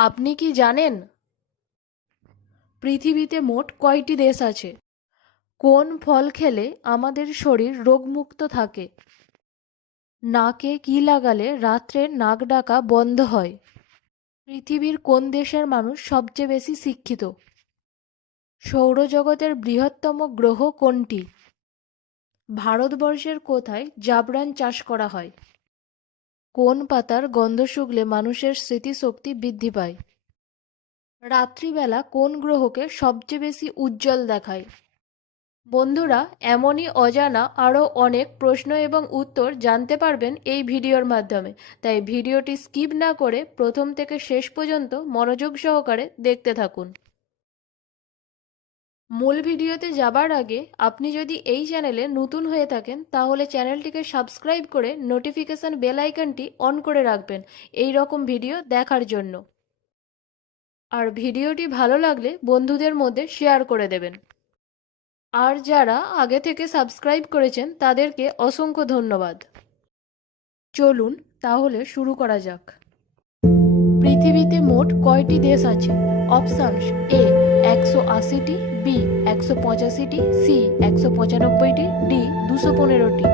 আপনি কি জানেন? পৃথিবীতে মোট কয়টি দেশ আছে? কোন ফল খেলে আমাদের শরীর রোগমুক্ত থাকে? নাকে কি লাগালে রাত্রে নাক ডাকা বন্ধ হয়? পৃথিবীর কোন দেশের মানুষ সবচেয়ে বেশি শিক্ষিত? সৌরজগতের বৃহত্তম গ্রহ কোনটি? ভারতবর্ষের কোথায় জাবরান চাষ করা হয়? কোন পাতার গন্ধ শুকলে মানুষের স্মৃতিশক্তি বৃদ্ধি পায়? রাত্রিবেলা কোন গ্রহকে সবচেয়ে বেশি উজ্জ্বল দেখায়? বন্ধুরা, এমনই অজানা আরও অনেক প্রশ্ন এবং উত্তর জানতে পারবেন এই ভিডিওর মাধ্যমে। তাই ভিডিওটি স্কিপ না করে প্রথম থেকে শেষ পর্যন্ত মনোযোগ সহকারে দেখতে থাকুন। মূল ভিডিওতে যাবার আগে আপনি যদি এই চ্যানেলে নতুন হয়ে থাকেন, তাহলে চ্যানেলটিকে সাবস্ক্রাইব করে নোটিফিকেশান বেল আইকনটি অন করে রাখবেন এই রকম ভিডিও দেখার জন্য। আর ভিডিওটি ভালো লাগলে বন্ধুদের মধ্যে শেয়ার করে দেবেন। আর যারা আগে থেকে সাবস্ক্রাইব করেছেন, তাদেরকে অসংখ্য ধন্যবাদ। চলুন তাহলে শুরু করা যাক। পৃথিবীতে মোট কয়টি দেশ আছে? অপশানস এ একশো আশিটি, বি একশো পঁচাশিটি, সি একশো পঁচানব্বইটি, ডি দুশো পনেরোটি।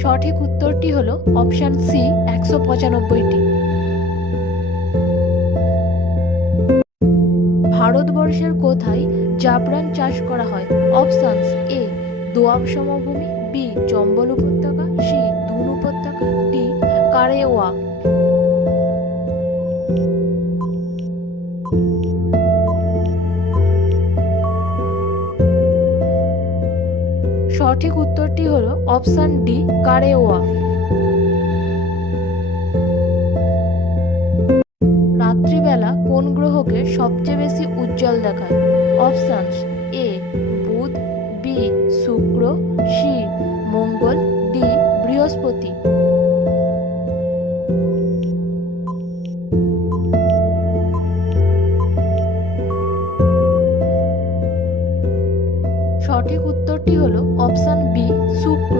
সঠিক উত্তরটি হলো অপশান সি, একশো পঁচানব্বইটি। ভারতবর্ষের কোথায় জাফরান চাষ করা হয়? অপশানস এ, দোয়াব সমভূমি বি, চম্বল উপত্যকা, সি দুন উপত্যকা, ডি, কারেওয়া। সঠিক উত্তরটি হলো অপশান ডি, কারেওয়া। রাত্রিবেলা কোন গ্রহকে সবচেয়ে বেশি উজ্জ্বল দেখায়? অপশানস এ সঠিক উত্তরটি হল অপশান বি শুক্র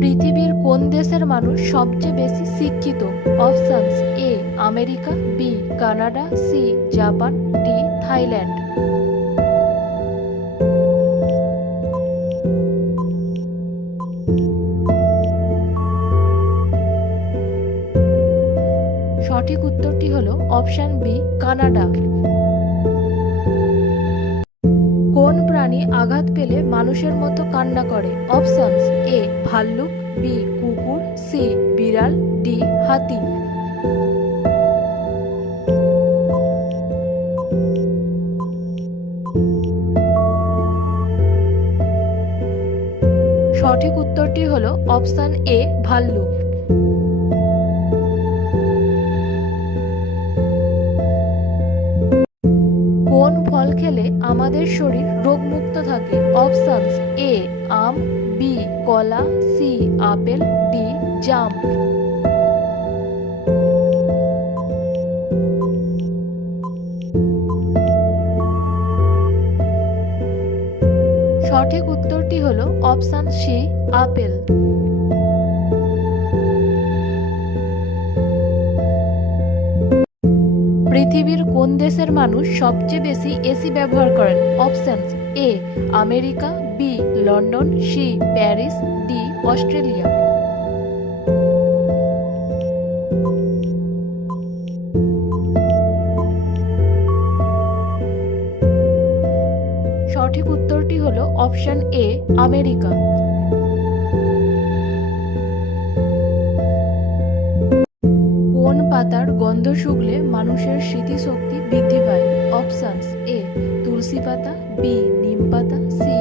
পৃথিবীর কোন দেশের মানুষ সবচেয়ে বেশি শিক্ষিত? Options A, America, B, Canada, C, Japan, D, Thailand. সঠিক উত্তরটি হল অপশান বি, কানাডা। প্রাণী আঘাত পেলে মানুষের মতো কান্না করে। অপশানস এ ভাল্লুক বি কুকুর সি বিড়াল ডি হাতি। সঠিক উত্তরটি হলো অপশান এ ভাল্লুক। খেলে আমাদের শরীর রোগমুক্ত থাকে। অপশানস এ, আম, বি, কলা, সি, আপেল, ডি, জাম। সঠিক উত্তরটি হলো অপশান সি, আপেল। কোন দেশের মানুষ সবচেয়ে বেশি এসি ব্যবহার করেন? Options A, America, B, London, C, Paris, D, Australia. সঠিক উত্তরটি হলো অপশন এ, আমেরিকা। গন্ধ শুকলে মানুষের স্মৃতিশক্তি বৃদ্ধি পায়। অপশানস এ তুলসী পাতা বি নিম পাতা সি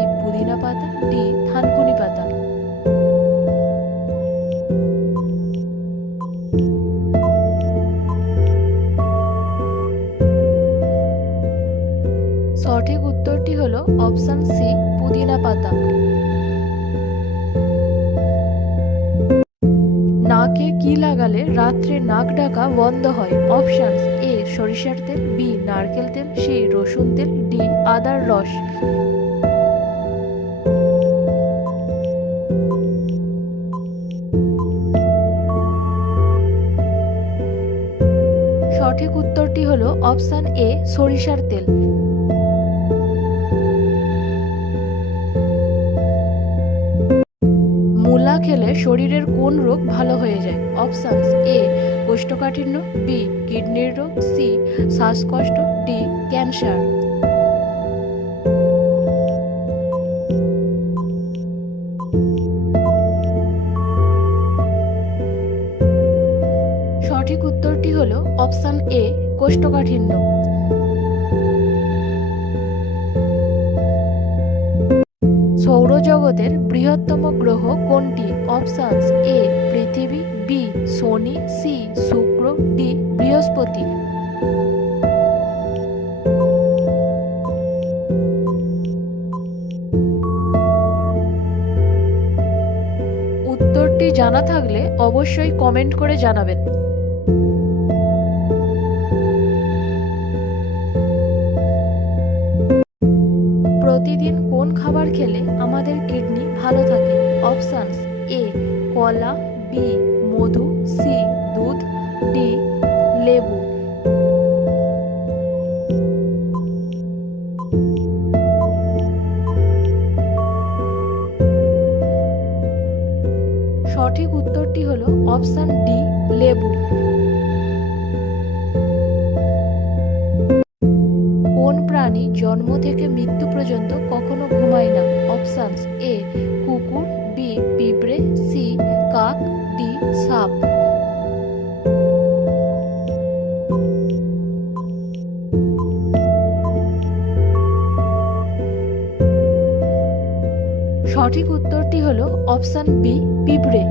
রাত্রে নাক ডাকা বন্ধ হয়। অপশানস এ সরিষার তেল বি নারকেল তেল সি রসুন তেল ডি আদার রস। সঠিক উত্তরটি হলো অপশান এ সরিষার তেল। খেলে শরীরের কোন রোগ ভালো হয়ে যায়? অপশানস এ, কোষ্ঠকাঠিন্য, বি, কিডনির রোগ, সি, শ্বাসকষ্ট, ডি, ক্যান্সার। সঠিক উত্তরটি হল অপশান এ, কোষ্ঠকাঠিন্য। সৌরজগতের বৃহত্তম গ্রহ কোনটি? অপশানস এ পৃথিবী বি শনি সি শুক্র ডি বৃহস্পতি। উত্তরটি জানা থাকলে অবশ্যই কমেন্ট করে জানাবেন। প্রতিদিন কোন খাবার খেলে আমাদের কিডনি ভালো থাকে? অপশানস এ, কলা, বি, মধু, সি, দুধ, ডি, লেবু। সঠিক উত্তরটি হলো অপশান ডি, লেবু। প্রাণী জন্ম থেকে মৃত্যু পর্যন্ত কখনো ঘুমায় না। অপশানস এ কুকুর বি পিঁপড়ে সি কাক ডি সাপ। সঠিক উত্তরটি হলো অপশান বি পিঁপড়ে।